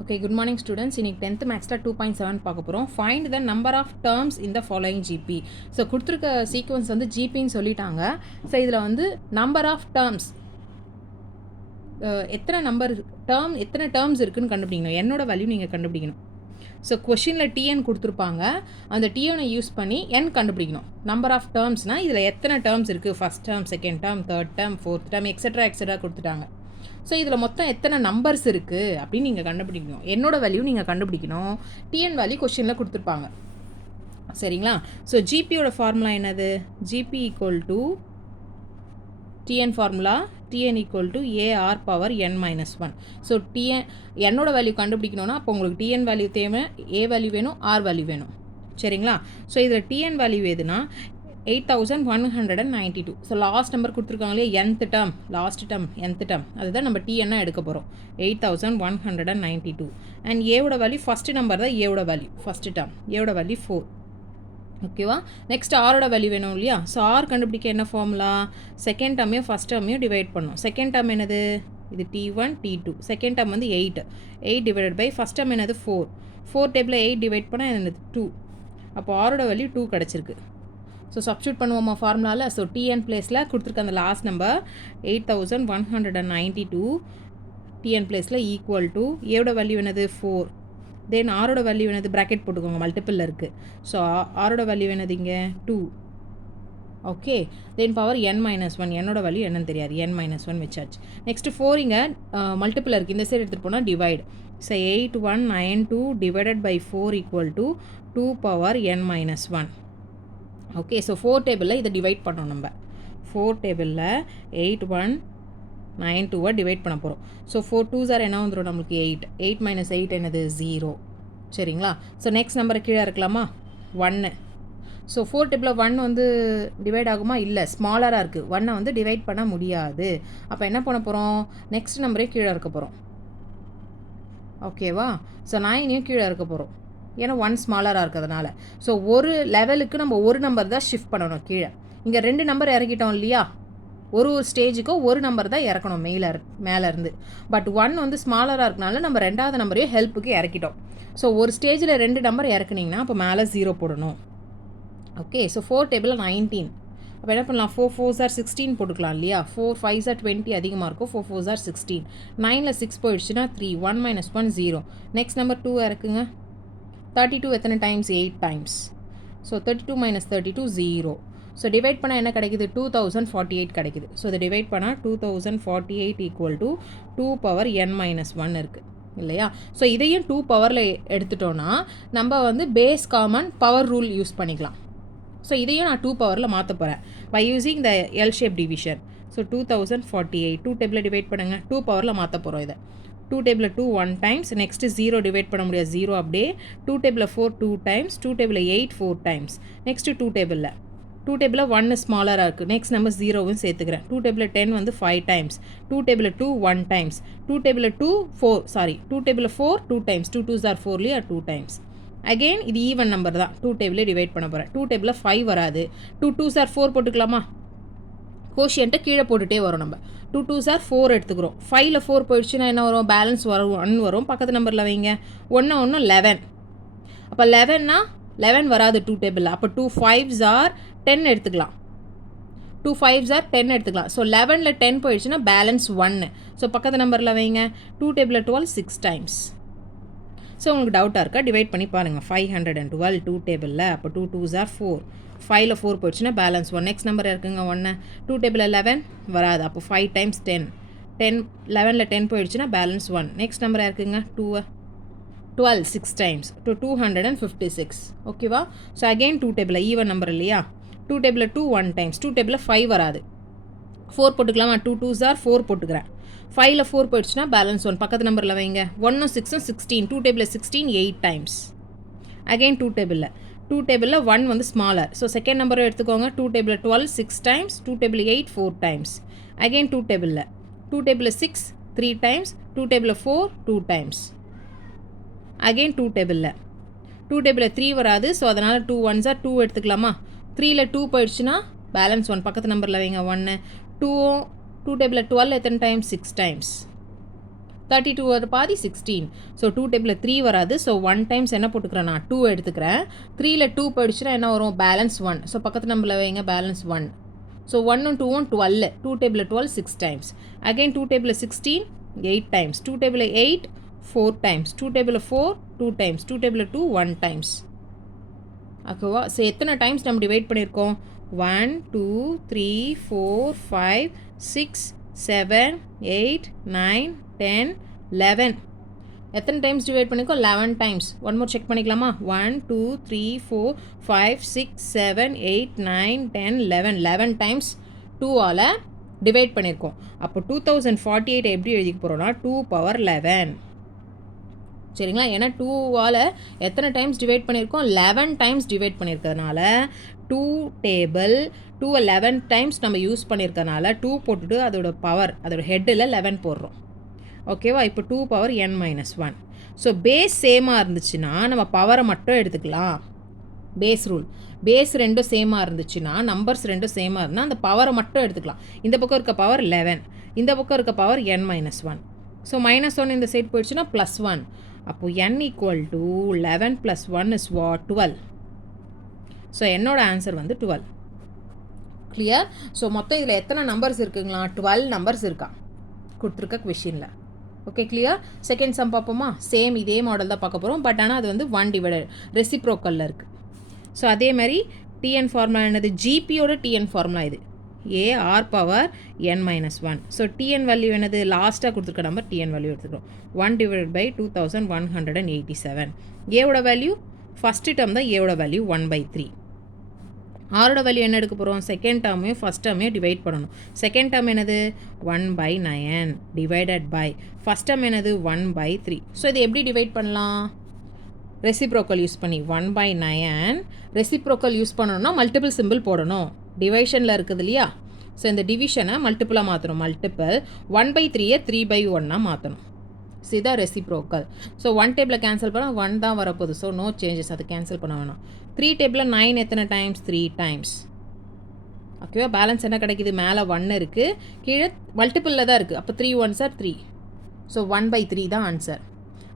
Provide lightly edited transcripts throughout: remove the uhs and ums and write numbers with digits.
Okay, good morning students. இன்னைக்கு 10th மேக்ஸில் 2.7 பார்க்க போகிறோம். Find the number of terms in the following GP. So கொடுத்துருக்க சீக்வன்ஸ் வந்து ஜிபின்னு சொல்லிட்டாங்க. ஸோ இதில் வந்து நம்பர் ஆஃப் டேர்ம்ஸ் எத்தனை டேர்ம்ஸ் இருக்குன்னு கண்டுபிடிக்கணும். என்னோட வேல்யூ நீங்கள் கண்டுபிடிக்கணும். ஸோ கொஷினில் டிஎன் கொடுத்துருப்பாங்க. அந்த டிஎனை யூஸ் பண்ணி என் கண்டுபிடிக்கணும். நம்பர் ஆஃப் டேர்ம்ஸ்னால் இதில் எத்தனை டேர்ம்ஸ் இருக்குது, first term, second term, third term, fourth term, extra கொடுத்துட்டாங்க. ஸோ இதில் மொத்தம் எத்தனை நம்பர்ஸ் இருக்குது அப்படின்னு நீங்கள் கண்டுபிடிக்கணும். என்னோட வேல்யூ நீங்கள் கண்டுபிடிக்கணும். டிஎன் வேல்யூ கொஷினில் கொடுத்துருப்பாங்க. சரிங்களா? ஸோ ஜிபியோட ஃபார்முலா என்னது? GP equal to TN formula TN equal to AR power N minus one. So என்னோட வேல்யூ கண்டுபிடிக்கணும்னா அப்போ உங்களுக்கு டிஎன் வேல்யூ தேவை, ஏ வேல்யூ வேணும், ஆர் வேல்யூ வேணும். சரிங்களா? ஸோ இதில் டிஎன் வேல்யூ எதுனா 8192. ஸோ லாஸ்ட் நம்பர் கொடுத்துருக்காங்களே nth டேர்ம், nth டேர்ம் அதுதான் நம்ம டிஎன்னா எடுக்க போகிறோம். 8192. அண்ட் ஏவோட வேல்யூ ஃபஸ்ட்டு நம்பர் தான் ஏவோட வேல்யூ, ஃபஸ்ட்டு டேர்ம் ஏவோட வேல்யூ 4. ஓகேவா? நெக்ஸ்ட் ஆரோட வேல்யூ வேணும் இல்லையா? ஸோ ஆர் கண்டுபிடிக்க என்ன ஃபார்முலா? செகண்ட் டேர்மையும் ஃபஸ்ட் டேர்மையும் டிவைட் பண்ணணும். செகண்ட் டேர்ம் என்னது? இது T1 T2. செகண்ட் டேர்ம் வந்து 8 டிவைடட் பை ஃபஸ்ட் டேர்ம் என்னது 4 டேபிளில் 8 டிவைட் பண்ணால் என்னது 2. அப்போ ஆரோட வேல்யூ 2 கிடச்சிருக்கு. ஸோ சப்ஸ்டியூட் பண்ணுவோமா ஃபார்முலாவில்? ஸோ டிஎன் பிளேஸில் கொடுத்துருக்க அந்த லாஸ்ட் நம்பர் 8192 டிஎன் பிளேஸில் ஈக்குவல் டு ஏவோட வேல்யூ என்னது 4. தென் ஆரோட வேல்யூ என்னது? ப்ராக்கெட் போட்டுக்கோங்க, மல்டிப்பிளில் இருக்குது. ஸோ ஆரோட வேல்யூ என்னது இங்கே 2. ஓகே. தென் பவர் n-1. என்னோட வேல்யூ என்னன்னு தெரியாது, n-1 வச்சாச்சு. நெக்ஸ்ட்டு 4 இங்கே மல்டிப்பிளில் இருக்குது. இந்த சைடு எடுத்துகிட்டு போனால் divide. So 8192 divided by 4 equal to 2 power n-1. Okay. So 4 டேபிளில் இதை டிவைட் பண்ணோம். நம்ம 4 டேபிளில் 8192 டிவைட் பண்ண போகிறோம். ஸோ 4 2s என்ன வந்துடும் நம்மளுக்கு 8 மைனஸ் 8 என்னது 0. சரிங்களா? ஸோ நெக்ஸ்ட் நம்பரை கீழே இருக்கலாமா? 1. ஸோ 4 டேபிளில் 1 வந்து டிவைட் ஆகுமா? இல்லை, ஸ்மாலராக இருக்குது. 1 வந்து டிவைட் பண்ண முடியாது. அப்போ என்ன பண்ண போகிறோம்? நெக்ஸ்ட் நம்பரே கீழே இருக்க போகிறோம். ஓகேவா? ஸோ 9 கீழே இருக்க போகிறோம், ஏன்னா 1 ஸ்மாலராக இருக்கிறதுனால. ஸோ ஒரு லெவலுக்கு நம்ம ஒரு நம்பர் தான் ஷிஃப்ட் பண்ணணும் கீழே. இங்கே 2 நம்பர் இறக்கிட்டோம் இல்லையா? ஒரு ஸ்டேஜுக்கும் ஒரு நம்பர் தான் இறக்கணும் மேலேருந்து. பட் 1 வந்து ஸ்மாலராக இருக்கனால நம்ம 2வது நம்பரையும் ஹெல்ப்புக்கு இறக்கிட்டோம். ஸோ ஒரு ஸ்டேஜில் 2 நம்பர் இறக்குனிங்கன்னா அப்போ மேலே 0 போடணும். ஓகே. ஸோ 4 டேபிளில் 19. அப்போ என்ன பண்ணலாம்? 4 4s 16 போட்டுக்கலாம் இல்லையா? 4 5s 20 அதிகமாக இருக்கும். 4 4s 16. 9ல் 6 போயிடுச்சுன்னா 3. 1 மைனஸ் 1 0. Next number 2 இறக்குங்க. 32 எத்தனை times? 8 times. So 32 minus 32 0. So divide பண்ணால் என்ன கிடைக்குது? 2048 கிடைக்குது. ஸோ இதை டிவைட் பண்ணால் 2048 ஈக்குவல் டு 2 பவர் n-1 இருக்குது இல்லையா? ஸோ இதையும் 2 பவரில் எடுத்துட்டோன்னா நம்ம வந்து base common power rule use பண்ணிக்கலாம். ஸோ இதையும் நான் 2 பவரில் மாற்ற போகிறேன் by using the L shape division. So 2048 2 டேபிளில் டிவைட் பண்ணுங்கள். 2 பவரில் மாற்ற போகிறோம் இதை. 2 டேபிளில் 2 1 டைம்ஸ். நெக்ஸ்ட்டு 0 டிவைட் பண்ண முடியாது, 0 அப்படியே. 2 டேபிளில் 4 2 டைம்ஸ். 2 டேபிளில் 8 4 டைம்ஸ். நெக்ஸ்ட்டு 2 டேபிளில் 1 ஸ்மாலராக இருக்குது. நெக்ஸ்ட் நம்பர் 0வும் சேர்த்துக்கிறேன். 2 டேபிளில் 10 வந்து 5 டைம்ஸ். 2 டேபிளில் 2 1 டைம்ஸ். 2 டேபிளில் 2 டேபிளில் 4 2 டைம்ஸ். 2 2s 4 இல்லையா? 2 டைம்ஸ். அகெயின் இது ஈவன் நம்பர் தான். 2 டேபிளில் டிவைட் பண்ண போகிறேன். 2 டேபிளில் 5 வராது. 2 2s 4 போட்டுக்கலாமா? கோஷியன்ட்டை கீழே போட்டுகிட்டே வரும். நம்ம 2 2s 4 எடுத்துக்கிறோம். 5ல் 4 போயிடுச்சுன்னா என்ன வரும்? பேலன்ஸ் வரும், 1 வரும். பக்கத்து நம்பரில் வைங்க. 1 11. அப்போ 11 வராது 2 டேபிளில். அப்போ 2 5s 10 எடுத்துக்கலாம். 2 5s 10 எடுத்துக்கலாம். ஸோ 11ல் 10 போயிடுச்சுன்னா பேலன்ஸ் 1. ஸோ பக்கத்து நம்பரில் வைங்க. 2 டேபிளில் 12 6 டைம்ஸ். ஸோ உங்களுக்கு டவுட்டாக இருக்கா? டிவைட் பண்ணி பாருங்கள். 512 2 டேபிளில். அப்போ 2 2s 4. 5ல் 4 போயிடுச்சுன்னா பேலன்ஸ் 1. நெக்ஸ்ட் நம்பர் இருக்குங்க 1. 2 டேபிளில் 11 வராது. அப்போ 5 டைம்ஸ் 10. 11ல் 10 போயிடுச்சுன்னா பேலன்ஸ் 1. நெக்ஸ்ட் நம்பர் இருக்குங்க 12 6 டைம்ஸ். 256. ஓகேவா? ஸோ அகெயின் 2 டேபிளில் ஈவன் நம்பர் இல்லையா? 2 டேபிளில் 2 1 டைம்ஸ். 2 டேபிளில் 5 வராது. 4 போட்டுக்கலாமா? 2 2s 4 போட்டுக்கிறேன். 5ல் 4 போயிடுச்சுன்னா பேலன்ஸ் 1. பக்கத்து நம்பரில் வைங்க. 1 6 16. 2 டேபிளில் 16 8 டைம்ஸ். அகெயின் 2 டேபிளில் 1 வந்து ஸ்மாலர். ஸோ செகண்ட் நம்பரும் எடுத்துக்கோங்க. 2 டேபிளில் 12 6 டைம்ஸ். 2 டேபிளில் 8 4 டைம்ஸ். அகெயின் 2 டேபிளில் 6 3 டைம்ஸ். 2 டேபிளில் 4 2 டைம்ஸ். அகெயின் 2 டேபிளில் 3 வராது. ஸோ அதனால் 2 1s 2 எடுத்துக்கலாமா? 3ல் 2 போயிடுச்சுன்னா பேலன்ஸ் 1. பக்கத்து நம்பரில் வைங்க 1. 2 டேபிளில் 12 எத்தனை டைம்ஸ்? 6 டைம்ஸ். 32 ஒரு பாதி 16. ஸோ 2 டேபிளில் 3 வராது. ஸோ 1 டைம்ஸ் என்ன போட்டுக்கிறேன் நான் 2 எடுத்துக்கிறேன். 3ல் 2 போயிடுச்சுன்னா என்ன வரும் பேலன்ஸ் 1. ஸோ பக்கத்து நம்பரில் வைங்க பேலன்ஸ் 1. ஸோ 1ம் 2ம் 12. 2 டேபிளில் 12 6 டைம்ஸ். அகைன் 2 டேபிளில் 16 8 டைம்ஸ். 2 டேபிளில் 8 4 டைம்ஸ். 2 டேபிளில் 4 2 டைம்ஸ். 2 டேபிளில் 2 1 டைம்ஸ். ஓகேவா? ஸோ எத்தனை டைம்ஸ் நம்ம டிவைட் பண்ணியிருக்கோம் 1 2 3 4 5 6 7 8 9 10 11. எத்தனை டைம்ஸ் டிவைட் பண்ணிக்கோ 11 டைம்ஸ். ஒன் மோர் செக் பண்ணிக்கலாமா 1 2 3 4 5 6 7 8 9 10 11 11 டைம்ஸ் 2ஆல் டிவைட் பண்ணியிருக்கோம். அப்போ 2048 எப்படி எழுதிக்க போகிறோம்னா 2 பவர் 11. சரிங்களா? ஏன்னா 2ஆல் எத்தனை டைம்ஸ் டிவைட் பண்ணியிருக்கோம் 11 டைம்ஸ் டிவைட் பண்ணியிருக்கிறதுனால 2 டேபிள் 2 11 டைம்ஸ் நம்ம யூஸ் பண்ணியிருக்கனால 2 போட்டுட்டு அதோட பவர் அதோட ஹெட்டில் 11 போடுறோம். ஓகேவா? இப்போ 2 பவர் n-1. ஸோ பேஸ் சேமாக இருந்துச்சுன்னா நம்ம பவரை மட்டும் எடுத்துக்கலாம். Base rule. பேஸ் ரெண்டும் சேமாக இருந்துச்சுன்னா நம்பர்ஸ் ரெண்டும் சேமாக இருந்தால் அந்த பவரை மட்டும் எடுத்துக்கலாம். இந்த பக்கம் இருக்க பவர் 11, இந்த பக்கம் இருக்க பவர் n-1. ஸோ -1 இந்த சைட் போயிடுச்சுன்னா +1. அப்போது n = 11 + 1 is what 12. ஸோ என்னோட ஆன்சர் வந்து 12. கிளியர்? ஸோ மொத்தம் இதில் எத்தனை நம்பர்ஸ் இருக்குங்களா 12 நம்பர்ஸ் இருக்கா கொடுத்துருக்க கொஷினில். Okay clear? செகண்ட் சம் பார்ப்போமா? சேம் இதே மாடல் தான் பார்க்க போகிறோம். பட் ஆனால் அது வந்து 1 டிவைடட் ரெசிப்ரோக்கலில் இருக்குது. ஸோ அதே மாதிரி டிஎன் ஃபார்முலா என்னது ஜிபியோட டிஎன் ஃபார்முலா இது AR power n-1. So TN value என்னது லாஸ்ட்டாக கொடுத்துருக்க நம்பர் டிஎன் வேல்யூ எடுத்துக்கிறோம் 1/2187. ஏவோட வேல்யூ ஃபஸ்ட்டு டேர்ம் தான் ஏவோட வேல்யூ 1/3. ஆரோட வேல்யூ என்ன எடுக்க போகிறோம் செகண்ட் டேர்மையும் ஃபஸ்ட் டேர்மையும் டிவைட் பண்ணணும். செகண்ட் டேர்ம் என்னது 1/9 டிவைடட் பை ஃபஸ்ட் டேர்ம் என்னது 1/3. ஸோ இது எப்படி டிவைட் பண்ணலாம் ரெசிப்ரோக்கல் யூஸ் பண்ணி 1/9 ரெசிப்ரோக்கல் யூஸ் பண்ணணும்னா மல்டிபிள் சிம்பிள் போடணும். டிவைஷனில் இருக்குது இல்லையா? ஸோ இந்த டிவிஷனை மல்டிப்புளாக மாற்றணும். மல்டிப்பிள் 1/3 3/1 மாற்றணும். ஸோ இதான் ரெசிப்ரோக்கல். ஸோ 1 டேபிளில் கேன்சல் பண்ணால் 1 தான் வரப்போகுது. ஸோ நோ சேஞ்சஸ், அது கேன்சல் பண்ண வேணாம். 3 டேபிளில் 9 எத்தனை டைம்ஸ் 3 டைம்ஸ். ஓகேவா? பேலன்ஸ் என்ன கிடைக்கிது மேலே 1 இருக்குது, கீழே மல்டிப்பிளில் தான் இருக்குது. அப்போ 3 1s are 3. ஸோ 1/3 தான் ஆன்சர்.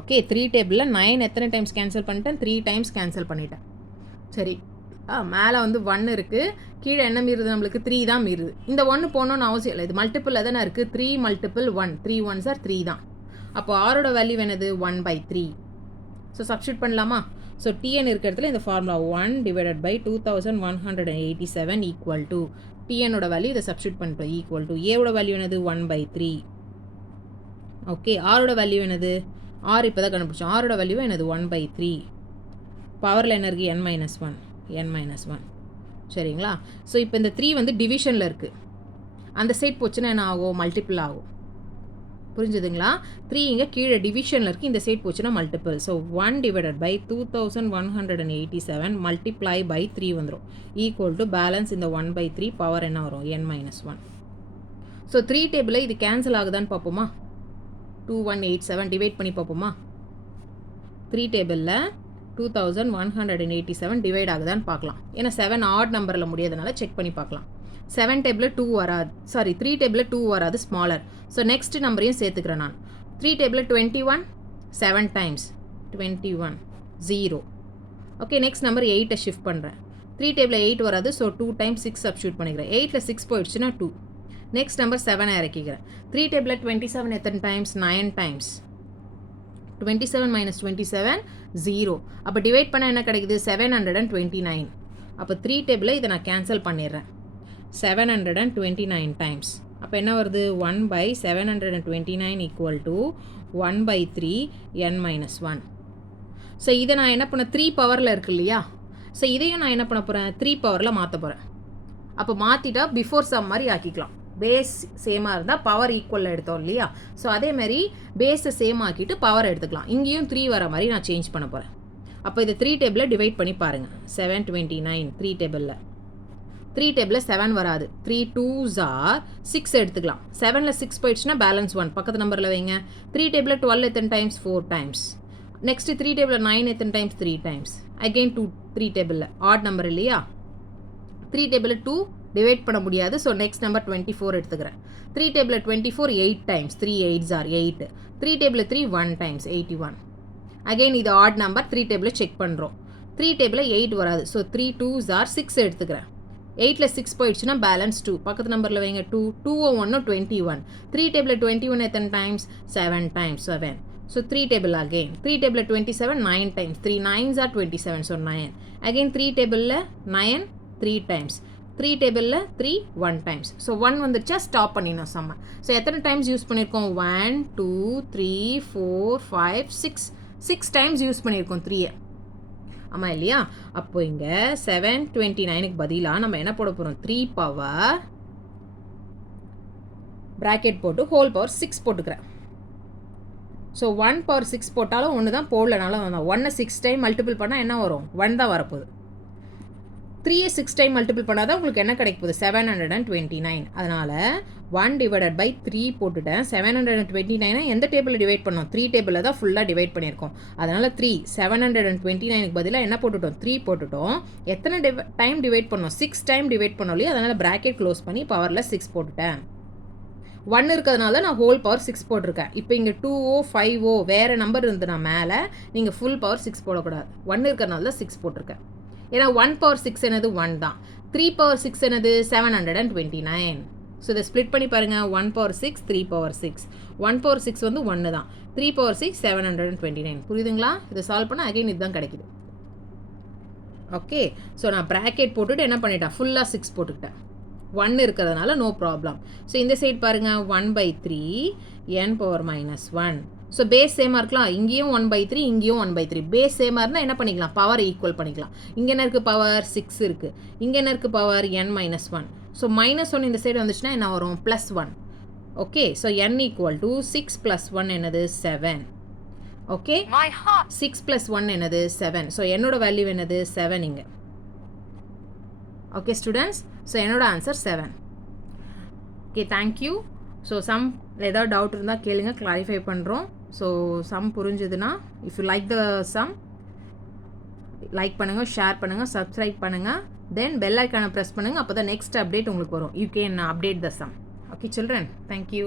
ஓகே 3 டேபிளில் 9 எத்தனை டைம்ஸ் கேன்சல் பண்ணிட்டேன் 3 டைம்ஸ் கேன்சல் பண்ணிட்டேன். சரி மேலே வந்து 1 இருக்குது, கீழே என்ன மீறுது நம்மளுக்கு 3 தான் மீறுது. இந்த 1 போகணுன்னு அவசியம் இல்லை, இது மல்டிப்பிளில் தானே இருக்குது. 3 × 1 3 1s are 3 தான். அப்போ ஆரோட வேல்யூ என்னது 1/3. ஸோ சப்ஸ்டியூட் பண்ணலாமா? ஸோ டிஎன் இருக்கிற இடத்துல இந்த ஃபார்முலா 1/2187 ஈக்குவல் டு டிஎனோட வேல்யூ இதை சப்ஸ்டியூட் பண்ணிட்டோம் ஈக்குவல் டு ஏவோட வேல்யூ என்னது 1/3. ஓகே ஆரோட வேல்யூ என்னது ஆர் இப்போ தான் கண்டுபிடிச்சோம். ஆரோட வேல்யூ என்னது 1/3. பவரில் என்ன இருக்குது n-1. சரிங்களா? ஸோ இப்போ இந்த 3 வந்து டிவிஷனில் இருக்குது. அந்த சைட் போச்சுன்னா என்ன ஆகும் மல்டிபிள் ஆகும். புரிஞ்சுதுங்களா? 3 இங்கே கீழே டிவிஷனில் இருக்குது, இந்த சைட் போச்சுன்னா மல்டிபிள். ஸோ 1/2187 மல்டிப்ளை பை 3 வந்துடும் ஈக்குவல் டு பேலன்ஸ் இந்த 1/3 பவர் என்ன வரும் n-1. ஸோ 3 டேபிளில் இது கேன்சல் ஆகுதான்னு பார்ப்போமா? 2187 டிவைட் பண்ணி பார்ப்போமா? 3 டேபிளில் 2187 டிவைட் ஆகுதான்னு பார்க்கலாம். ஏன்னா 7 ஆட் நம்பரில் முடியாதனால செக் பண்ணி பார்க்கலாம். 7 டேபிளில் 2 வராது, சாரி 3 டேபிளில் 2 வராது ஸ்மாலர். ஸோ நெக்ஸ்ட் நம்பரையும் சேர்த்துக்கிறேன் நான். 3 டேபிளில் 21 7 times 21 0. Okay next number 8 shift பண்ணுறேன். 3 டேபிளில் 8 வராது, ஸோ 2 டைம்ஸ் 6 சப்ஸ்டியூட் பண்ணிக்கிறேன். 8ல் 6 போயிடுச்சுன்னா 2. Next number 7 இறக்கிக்கிறேன். 3 டேபிளில் 27 எத்தனை டைம்ஸ் 9 டைம்ஸ். 27 - 27 0. அப்போ டிவைட் பண்ண என்ன கிடைக்குது 729. அப்போ 3 டேபிளில் இதை நான் கேன்சல் பண்ணிடுறேன் 729 டைம்ஸ். அப்போ என்ன வருது 1/729 ஈக்குவல் டு 1/3 n-1. ஸோ இதை நான் என்ன பண்ண 3 பவரில் இருக்கு இல்லையா? ஸோ இதையும் நான் என்ன பண்ண போகிறேன் 3 பவரில் மாற்ற போகிறேன். அப்போ மாற்றிட்டா பிஃபோர் சம் மாதிரி ஆக்கிக்கலாம். பேஸ் சேமாக இருந்தால் பவர் ஈக்குவலில் எடுத்தோம் இல்லையா? ஸோ அதேமாதிரி பேஸை சேம் ஆக்கிட்டு பவர் எடுத்துக்கலாம். இங்கேயும் 3 வர மாதிரி நான் சேஞ்ச் பண்ண போகிறேன். அப்போ இதை 3 டேபிளில் டிவைட் பண்ணி பாருங்கள். 729 3 டேபிளில் 3 டேபிளில் 7 வராது. 3 2s are 6 எடுத்துக்கலாம். 7ல் 6 போயிடுச்சுன்னா பேலன்ஸ் 1 பக்கத்து நம்பரில் வைங்க. 3 டேபிளில் 12 எத்தனை டைம்ஸ் 4 டைம்ஸ். நெக்ஸ்ட்டு 3 டேபிளில் 9 எத்தனை டைம்ஸ் 3 டைம்ஸ். அகெயின் 3 டேபிளில் ஆட் நம்பர் இல்லையா? 3 டேபிளில் 2 டிவைட் பண்ண முடியாது. ஸோ நெக்ஸ்ட் நம்பர் 24 எடுத்துக்கிறேன். 3 டேபிளில் 24 8 டைம்ஸ், 3 8s are 8. 3 டேபிளில் 3 1 டைம்ஸ் 81. அகெயின் இது ஆட் நம்பர், 3 டேபிளில் செக் பண்ணுறோம். 3 டேபிளில் 8 வராது. ஸோ 3 2s are 6 எடுத்துக்கிறேன். 8ல் 6 போயிடுச்சுன்னா பேலன்ஸ் 2. பக்கத்து நம்பரில் வைங்க 2 2 1 21. 3 டேபிளில் 21 எத்தனை times? 7 times 7. So 3 table again 3 டேபிளில் 27 9 times, 3 9s are 27. So 9. Again 3 டேபிளில் 9 3 டைம்ஸ், 3 டேபிளில் 3 1 டைம்ஸ். ஸோ 1 வந்துடுச்சா ஸ்டாப் பண்ணிடணும் செம்ம. ஸோ எத்தனை டைம்ஸ் யூஸ் பண்ணியிருக்கோம்? 1 2 3 4 5 6 டைம்ஸ் யூஸ் பண்ணியிருக்கோம் 3. ஆமாம் இல்லையா? அப்போ இங்கே 729க்கு பதிலாக நம்ம என்ன போட போகிறோம்? 3 பவர் ப்ராக்கெட் போட்டு ஹோல் பவர் 6 போட்டுக்கிறேன். ஸோ 1 பவர் 6 போட்டாலும் ஒன்று தான், போடலனாலும் 1 6 டைம் மல்டிபிள் பண்ணால் என்ன வரும்? 1 தான் வரப்போகுது. 3 6 டைம் மல்டிபிள் பண்ணால் தான் உங்களுக்கு என்ன கிடைக்க போகுது? 729. அதனால் 1 டிவைடட் பை 3 போட்டுட்டேன். 729 எந்த டேபிளில் டிவைட் பண்ணோம்? 3 டேபிளில் தான் ஃபுல்லாக டிவைட் பண்ணியிருக்கோம். அதனால் 3 729க்கு பதிலாக என்ன போட்டுட்டோம்? 3 போட்டுட்டோம். எத்தனை டைம் டிவைட் பண்ணோம்? 6 டைம் டிவைட் பண்ணோம் இல்லையா? அதனால் ப்ராக்கெட் க்ளோஸ் பண்ணி பவரில் 6 போட்டுட்டேன். 1 இருக்கிறதுனால நான் ஹோல் பவர் 6 போட்டிருக்கேன். இப்போ இங்கே 2o 5o வேறு நம்பர் இருந்ததுன்னா மேலே நீங்கள் ஃபுல் பவர் 6 போடக்கூடாது. 1 இருக்கிறதுனால தான் 6 போட்டிருக்கேன். ஏன்னா 1 பவர் 6 என்னது 1 தான். 3 பவர் 6 என்னது 729. ஸோ இதை ஸ்ப்ளிட் பண்ணி பாருங்கள். 1 பவர் 6 3 பவர் 6. 1 பவர் 6 வந்து 1 தான். 3 பவர் 6 729. புரியுதுங்களா? இதை சால்வ் பண்ணால் அகைன் இதுதான் கிடைக்குது. ஓகே. ஸோ நான் ப்ராக்கெட் போட்டுட்டு என்ன பண்ணிட்டேன்? ஃபுல்லாக 6 போட்டுக்கிட்டேன். 1 இருக்கிறதுனால நோ ப்ராப்ளம். ஸோ இந்த சைட் பாருங்கள் 1/3 n பவர் -1. ஸோ பேஸ் சேமாக இருக்கலாம். இங்கேயும் 1/3 இங்கேயும் 1/3. பேஸ் சேமாக இருந்தால் என்ன பண்ணிக்கலாம்? பவர் ஈக்குவல் பண்ணிக்கலாம். இங்கே என்ன இருக்குது? பவர் 6 இருக்குது. இங்கே என்ன இருக்குது? Power n-1. ஸோ -1 இந்த சைடு வந்துச்சுன்னா என்ன வரும்? +1. ஓகே. ஸோ n = 6 + 1 என்னது? 7. ஓகே. 6 + 1 என்னது? 7. ஸோ என்னோட வேல்யூ என்னது? 7 இங்கே. Okay students. ஸோ என்னோட answer 7. Okay, thank you. So sum ஏதாவது டவுட் இருந்தால் கேளுங்க, கிளாரிஃபை பண்ணுறோம். ஸோ சம் புரிஞ்சுதுன்னா if you like the sum like பண்ணுங்கள், ஷேர் பண்ணுங்கள், சப்ஸ்கிரைப் பண்ணுங்கள், தென் பெல் ஐக்கானை ப்ரெஸ் பண்ணுங்கள். அப்போ தான் நெக்ஸ்ட் அப்டேட் உங்களுக்கு வரும். You can update the some. Okay children, thank you.